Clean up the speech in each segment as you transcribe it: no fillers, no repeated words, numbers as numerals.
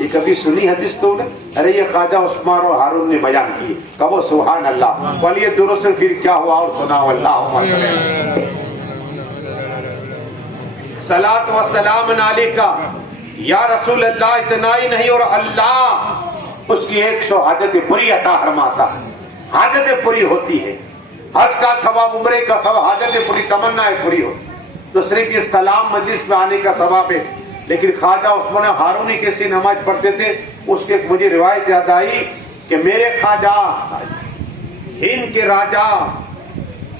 یہ کبھی سنی حدیث تو نے؟ ارے یہ خواجہ عثمان اور ہارون نے بیان کی. کہو سبحان اللہ. بولیے درود سے پھر کیا ہوا اور سناؤ اللہم صلی. صلاۃ و سلام علیکہ یا رسول اللہ. اتنا ہی نہیں اور اللہ اس کی 100 حاجتیں پوری عطا فرماتا. حاجتیں پوری ہوتی ہے. حج کا ثواب، عمرے کا ثواب، حاجتیں پوری، تمنائیں پوری ہو تو صرف یہ سلام مجلس میں آنے کا ثواب ہے. لیکن خواجہ عثمان ہارونی کیسی نماز پڑھتے تھے اس کے مجھے روایت یاد آئی کہ میرے خواجہ ہند کے راجا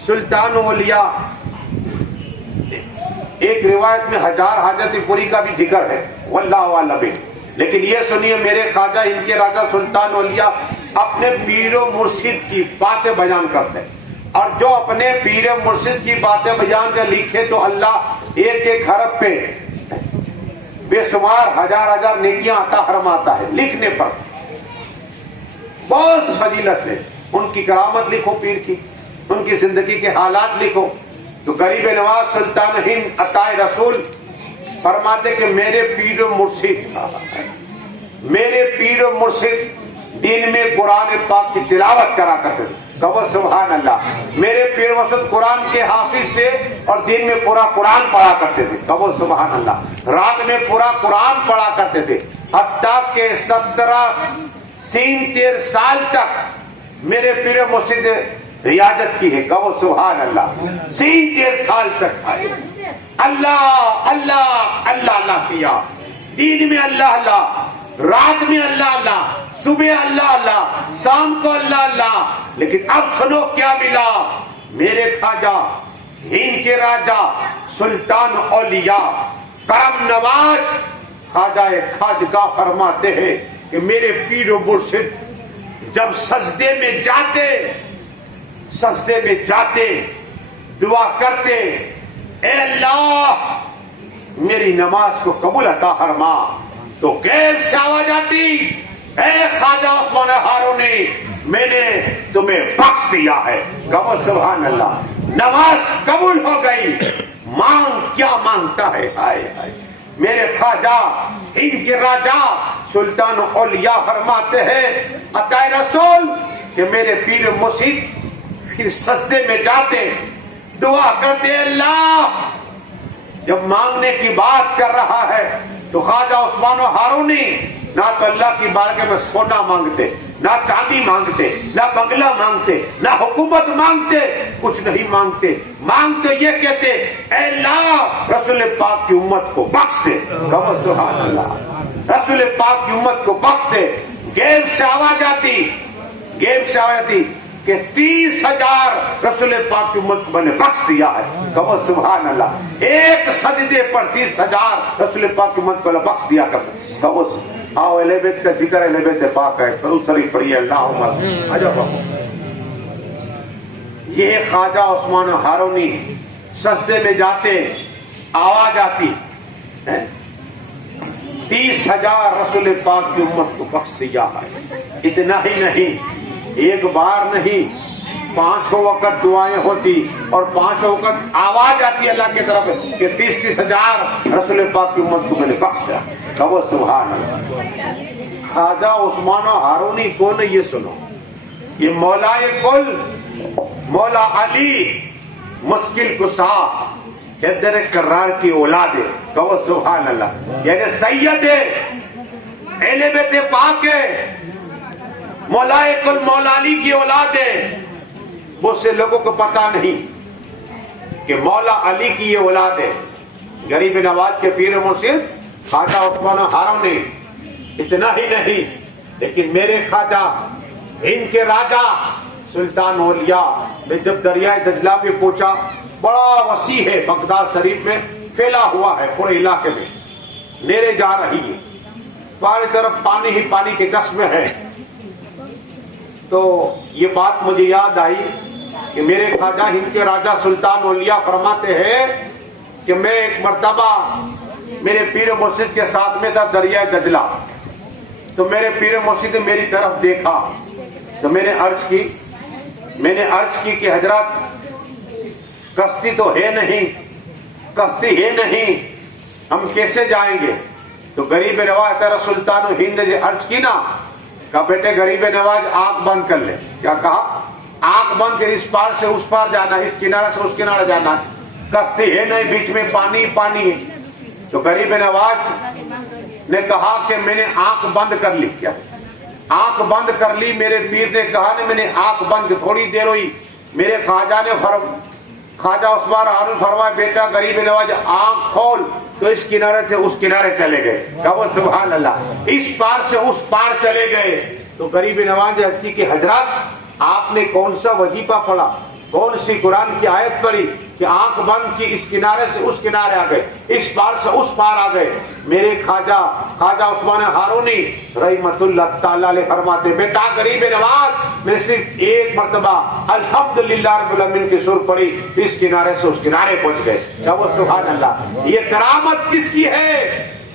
سلطان اولیاء، ایک روایت میں 1000 حاجتیں پوری کا بھی ذکر ہے واللہ اعلم. لیکن یہ سنیے میرے خواجہ ہند کے راجا سلطان اولیاء اپنے پیر و مرشد کی باتیں بیان کرتے ہیں، اور جو اپنے پیر و مرشد کی باتیں بیان کر لکھے تو اللہ ایک ایک حرف پہ بے شمار 1000 نیکیاں عطا فرماتا ہے. لکھنے پر بہت فضیلت ہے. ان کی کرامت لکھو، پیر کی، ان کی زندگی کے حالات لکھو. تو غریب نواز سلطان ہند عطائے رسول فرماتے کہ میرے پیر و مرشد دن میں قرآن پاک کی تلاوت کرا کرتے تھے. کہو سبحان اللہ. میرے پیر مرشد قرآن کے حافظ تھے اور دن میں پورا قرآن پڑھا کرتے تھے. کہو سبحان اللہ. رات میں پورا قرآن پڑھا کرتے تھے. حتیٰ کہ 17 سال تک میرے پیر مرشد ریاضت کی ہے. کہو سبحان اللہ. 17 سال تک آئے اللہ اللہ اللہ اللہ کیا. دن میں اللہ اللہ، رات میں اللہ اللہ، صبح اللہ اللہ، شام کو اللہ اللہ. لیکن اب سنو کیا ملا. میرے خواجہ ہند کے راجا سلطان اولیاء کرم نواز خواجہ خواجگاہ فرماتے ہیں کہ میرے پیر و مرشد جب سجدے میں جاتے دعا کرتے، اے اللہ میری نماز کو قبول عطا فرما، تو غیب سے آواز آتی، اے خواجہ عثمان ہارونی میں نے تمہیں بخش دیا ہے. کہو سبحان اللہ. نماز قبول ہو گئی. مانگ کیا مانگتا ہے. ہائے ہائے. میرے خواجہ ہند کے راجا سلطان اولیاء فرماتے ہیں عطائے رسول کہ میرے پیر مرشد پھر سجدے میں جاتے دعا کرتے، اللہ جب مانگنے کی بات کر رہا ہے تو خواجہ عثمان ہارونی نہ تو اللہ کی بارگاہ میں سونا مانگتے، نہ چاندی مانگتے، نہ بنگلہ مانگتے، نہ حکومت مانگتے، کچھ نہیں مانگتے. مانگتے یہ کہتے، اے اللہ رسول پاک کی امت کو بخش دے. کہو سبحان اللہ. رسول پاک کی امت کو بخش دے. غیب سے آواز آتی کہ 30,000 رسول پاک کی امت کو میں نے بخش دیا ہے. کہو سبحان اللہ. ایک سجدے پر 30,000 رسول پاک کی امت کو بخش دیا کرتے. کہو آؤ اہل بیت کا ذکر، اہل بیت پاک ہے. درود شریف پڑھیے اللہم. یہ خواجہ عثمان ہارونی سجدے میں جاتے، آواز آتی 30,000 رسول پاک کی امت کو بخش دیا ہے. اتنا ہی نہیں، ایک بار نہیں، 5 وقت دعائیں ہوتی اور 5 وقت آواز آتی اللہ کی طرف کہ 30,000 رسول پاک کی امت کو میں نے بخش دیا. کہو سبحان اللہ. خواجہ عثمان ہارونی کون ہے یہ سنو. یہ مولا کل، مولا علی مشکل کشا حیدر کرار کی اولاد ہے. کہو سبحان اللہ. یعنی سید ہے، اہل بیت پاک ہے، مولا کل مولا علی کی اولاد ہے. بہت سے لوگوں کو پتا نہیں کہ مولا علی کی یہ اولاد ہے. غریب نواز کے پیر مرشد خواجہ عثمان ہارونی. اتنا ہی نہیں، لیکن میرے خواجہ ہند کے راجا سلطان اولیاء نے جب دریائے دجلہ پہ پہنچا، بڑا وسیع ہے، بغداد شریف میں پھیلا ہوا ہے، پورے علاقے میں نہریں جا رہی ہے، چاروں طرف پانی ہی پانی کے چشمے ہیں. تو یہ بات مجھے یاد آئی کہ میرے خواجہ ہند کے راجا سلطان اولیاء فرماتے ہیں کہ میں ایک مرتبہ میرے پیر مرشد کے ساتھ میں تھا دریائے دجلہ. تو میرے پیر مرشد نے میری طرف دیکھا تو میں نے عرض کی کہ حضرت کشتی تو ہے نہیں، ہم کیسے جائیں گے؟ تو تو غریب نواز تیرا سلطان و ہند نے جو عرض کی نا، کہا بیٹے غریب نواز آنکھ بند کر لے. کیا کہا؟ آنکھ بند کر، اس پار سے اس پار جانا، اس کنارے سے اس کنارے جانا، کشتی ہے نہیں، بیچ میں پانی پانی ہے. تو غریب نواز نے کہا کہ میں نے آنکھ بند کر لی. کیا آنکھ بند کر لی؟ میرے پیر نے کہا نا میں نے آنکھ بند کی. تھوڑی دیر ہوئی، میرے خواجہ نے خواجہ عثمان ہارون فرمایا بیٹا غریب نواز آنکھ کھول. تو اس کنارے سے اس کنارے چلے گئے. کہو سبحان اللہ. اس پار سے اس پار چلے گئے. تو غریب نواز نے عرض کی کہ حضرات آپ نے کون سا وظیفہ پڑھا، کون سی قرآن کی آیت پڑھی کہ آنکھ بند کی، اس کنارے سے اس کنارے آ گئے، اس پار سے اس پار آ گئے. میرے خواجہ عثمان ہارونی رحمت اللہ تعالی علیہ فرماتے بیٹا غریب نواز میں صرف ایک مرتبہ الحمدللہ رب العالمین کی سر پڑھی، اس کنارے سے اس کنارے پہنچ گئے. کہو سبحان اللہ. یہ کرامت کس کی ہے؟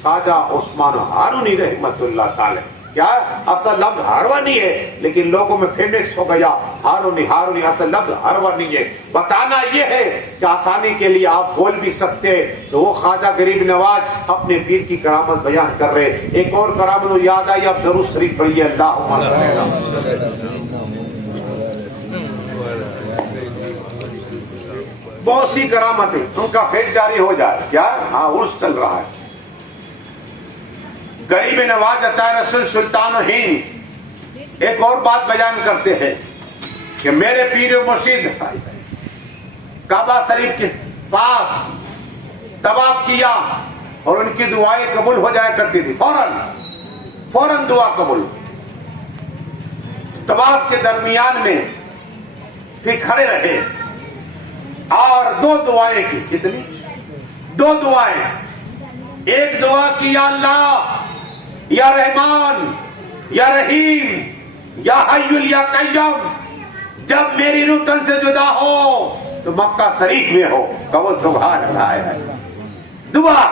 خواجہ عثمان ہارونی رحمت اللہ تعالی. کیا اصل لفظ ہارونی ہے لیکن لوگوں میں فیمس ہو گیا ہارونی. اصل لفظ ہارونی ہے. بتانا یہ ہے کہ آسانی کے لیے آپ بول بھی سکتے. تو وہ خواجہ غریب نواز اپنے پیر کی کرامت بیان کر رہے. ایک اور کرامت یاد آئی، اب درود شریف پڑھیے. اللہم صلی اللہ. بہت سی کرامتیں، ان کا فیض جاری ہو جائے. کیا؟ ہاں عرس چل رہا ہے. غریب نواز عطا رسول سلطان و ہند ایک اور بات بیان کرتے ہیں کہ میرے پیر و مرشد کعبہ شریف کے پاس طواف کیا اور ان کی دعائیں قبول ہو جایا کرتی تھی. فوراً دعا قبول. طواف کے درمیان میں پھر کھڑے رہے اور دو دعائیں کی. کتنی؟ دو دعائیں. ایک دعا کی یا اللہ یا رحمان یا رحیم یا حی یا قیوم، جب میری روح تن سے جدا ہو تو مکہ شریف میں ہو. کہو سبحان اللہ. دعا.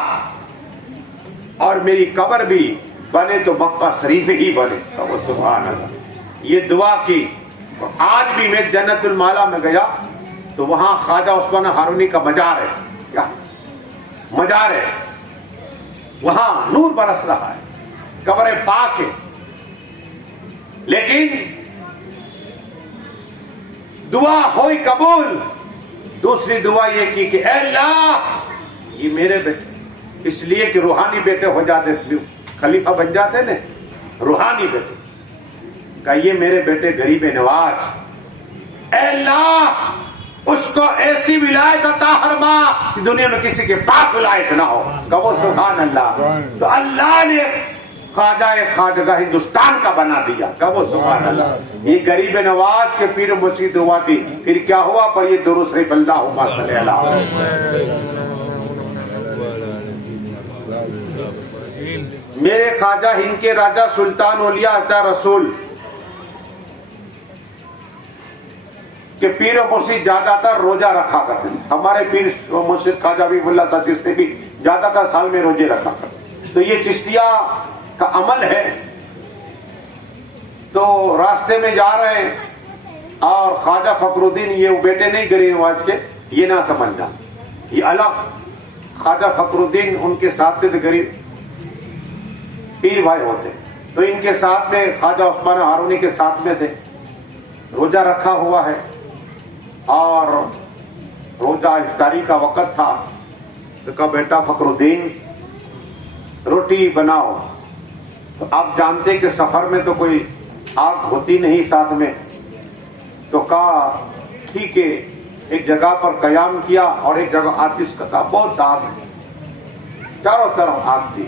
اور میری قبر بھی بنے تو مکہ شریف ہی بنے. کہو سبحان اللہ. یہ دعا کی. آج بھی میں جنت المالا میں گیا تو وہاں خواجہ عثمان ہارونی کا مزار ہے. کیا مزار ہے؟ وہاں نور برس رہا ہے، قبر پاک ہے. لیکن دعا ہوئی قبول. دوسری دعا یہ کی کہ اے اللہ یہ میرے بیٹے، اس لیے کہ روحانی بیٹے ہو جاتے، خلیفہ بن جاتے نا، روحانی بیٹے. کہ یہ میرے بیٹے غریب نواز، اے اللہ اس کو ایسی ولایت عطا فرما کہ دنیا میں کسی کے پاس ولایت نہ ہو. کہو سبحان اللہ. تو اللہ نے خواجہ ہندوستان کا بنا دیا. کہو سبحان اللہ. یہ غریب نواز کے پیر و مرشد ہوا تھی. پھر کیا ہوا؟ پر یہ درود شریف اللہم صلی اللہ. میرے خواجہ ہند کے راجہ سلطان اولیاء عطا رسول کہ پیر و مرشد زیادہ تر روزہ رکھا کرتے ہیں. ہمارے پیر و مرشد خواجہ حبیب اللہ صاحب چشتی بھی زیادہ تر سال میں روزے رکھا کرتے. تو یہ چشتیہ کا عمل ہے. تو راستے میں جا رہے ہیں اور خواجہ فخر الدین، یہ بیٹے نہیں غریب نواز کے، یہ نہ سمجھنا، یہ الگ خواجہ فخر الدین ان کے ساتھ تھے، غریب پیر بھائی ہوتے. تو ان کے ساتھ میں خواجہ عثمان ہارونی کے ساتھ میں تھے. روزہ رکھا ہوا ہے اور روزہ افطاری کا وقت تھا. تو کہا بیٹا فخر الدین روٹی بناؤ. تو آپ جانتے کہ سفر میں تو کوئی آگ ہوتی نہیں ساتھ میں. تو کہا ٹھیک ہے. ایک جگہ پر قیام کیا اور ایک جگہ آتش کا تھا، بہت آگ ہے، چاروں طرف آگ تھی،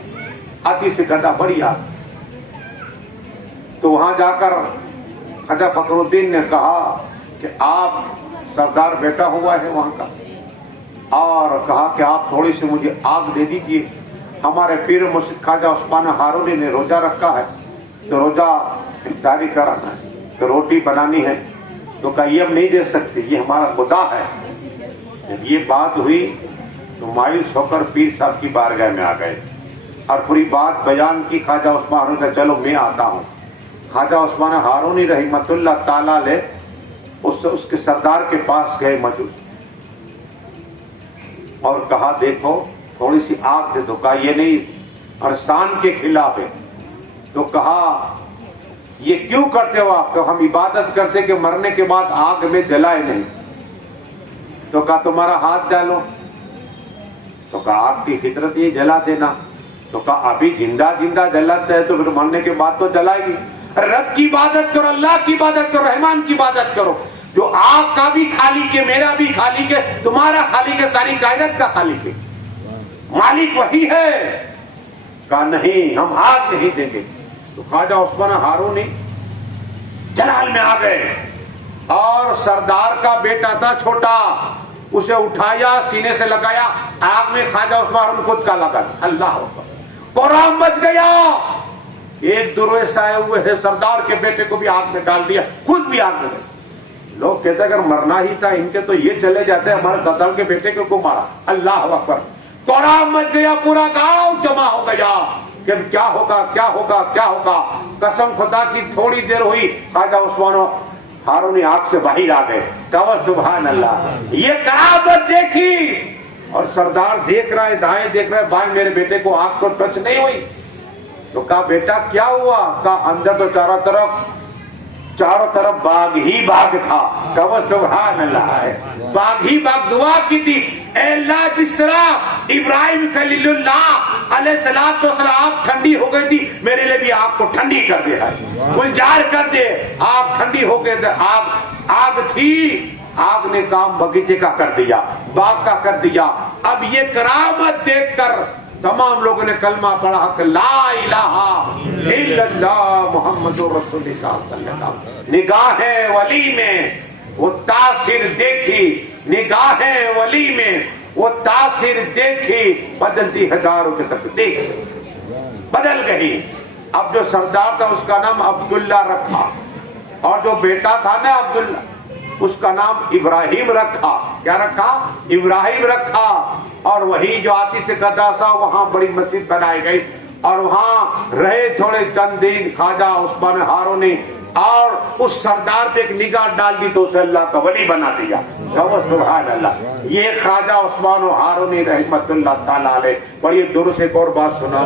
آتش سے گدا بڑی آگ. تو وہاں جا کر خواجہ فخر الدین نے کہا کہ آپ سردار بیٹا ہوا ہے وہاں کا، اور کہا کہ آپ تھوڑی سی مجھے آگ دے دیجیے. ہمارے پیر مرشد خواجہ عثمان ہارونی نے روزہ رکھا ہے تو روزہ افطاری کرانا ہے، تو روٹی بنانی ہے. تو کہا یہ اب نہیں دے سکتے، یہ ہمارا خدا ہے. جب یہ بات ہوئی تو مایوس ہو کر پیر صاحب کی بارگاہ میں آ گئے اور پوری بات بیان کی. خواجہ عثمان ہارونی کا چلو میں آتا ہوں. خواجہ عثمان ہارونی رحمت اللہ تعالی علیہ اس کے سردار کے پاس گئے موجود اور کہا دیکھو تھوڑی سی آگ دے دو. کہا یہ نہیں اور شان کے خلاف ہے. تو کہا یہ کیوں کرتے ہو آپ؟ کہ ہم عبادت کرتے کہ مرنے کے بعد آگ میں جلائے نہیں. تو کہا تمہارا ہاتھ ڈالو. تو کہا آپ کی فطرت یہ جلا دینا. تو کہا ابھی زندہ جلاتا ہے تو پھر مرنے کے بعد تو جلائے گی. رب کی عبادت کرو, اللہ کی عبادت کرو, رحمان کی عبادت کرو, جو آپ کا بھی خالق ہے, میرا بھی خالق ہے, تمہارا خالق ہے, ساری کائنات کا خالق ہے, مالک وہی ہے. کہا نہیں ہم آگ نہیں دیں گے. تو خواجہ عثمان ہارونی جلال میں آ گئے اور سردار کا بیٹا تھا چھوٹا, اسے اٹھایا, سینے سے لگایا, آگ میں خواجہ عثمان ہارون خود کا لگا. اللہ اکبر, قرآن بچ گیا. ایک درویش سے آئے ہوئے ہے, سردار کے بیٹے کو بھی آگ میں ڈال دیا, خود بھی آگ میں گئے. لوگ کہتے اگر مرنا ہی تھا ان کے تو یہ چلے جاتے, ہمارے سردار کے بیٹے کو مارا. اللہ اکبر, قرآن بچ گیا, پورا گاؤں جمع ہو گیا کہ کیا ہوگا کیا ہوگا کیا ہوگا. قسم خدا کی تھوڑی دیر ہوئی, خواجہ عثمان ہارونی آگ سے باہر آ گئے. کہا سبحان اللہ, یہ کرامت دیکھی. اور سردار دیکھ رہا ہے, دائیں دیکھ رہا ہے, بھائی میرے بیٹے کو آگ کو ٹچ نہیں ہوئی. تو کہا بیٹا کیا ہوا؟ کہا اندر تو چاروں طرف باغ ہی باغ تھا. کہا سبحان اللہ ہے, باغ ہی باغ. دعا کی تھی, اے اللہ جس طرح ابراہیم خلیل اللہ علیہ الصلوۃ والسلام آگ ٹھنڈی ہو گئی تھی, میرے لیے بھی آگ کو ٹھنڈی کر دے, گلزار کر دے. آگ ٹھنڈی ہو گئی, آگ تھی, آگ نے کام باغیچے کا کر دیا, باغ کا کر دیا. اب یہ کرامت دیکھ کر تمام لوگوں نے کلمہ پڑھا کہ لا الہ الا اللہ محمد رسول اللہ صلی اللہ علیہ وسلم. نگاہ ولی میں وہ تاثیر دیکھی, نگاہ ولی میں وہ تاثیر دیکھی, بدلتی ہزاروں کی طرف دیکھی, بدل گئی. اب جو سردار تھا اس کا نام عبداللہ رکھا, اور جو بیٹا تھا نا عبداللہ, اس کا نام ابراہیم رکھا. کیا رکھا؟ ابراہیم رکھا. اور وہی جو آتی سے قداسا, وہاں بڑی مسجد بنائی گئی, اور وہاں رہے تھوڑے چند دن خواجہ عثمان ہارونی, اور اس سردار پہ ایک نگاہ ڈال دی تو اسے اللہ کا ولی بنا دیا. سبحان اللہ. یہ خواجہ عثمان ہارونی رحمت اللہ تعالی علیہ. بڑی دور سے ایک اور بات سنا.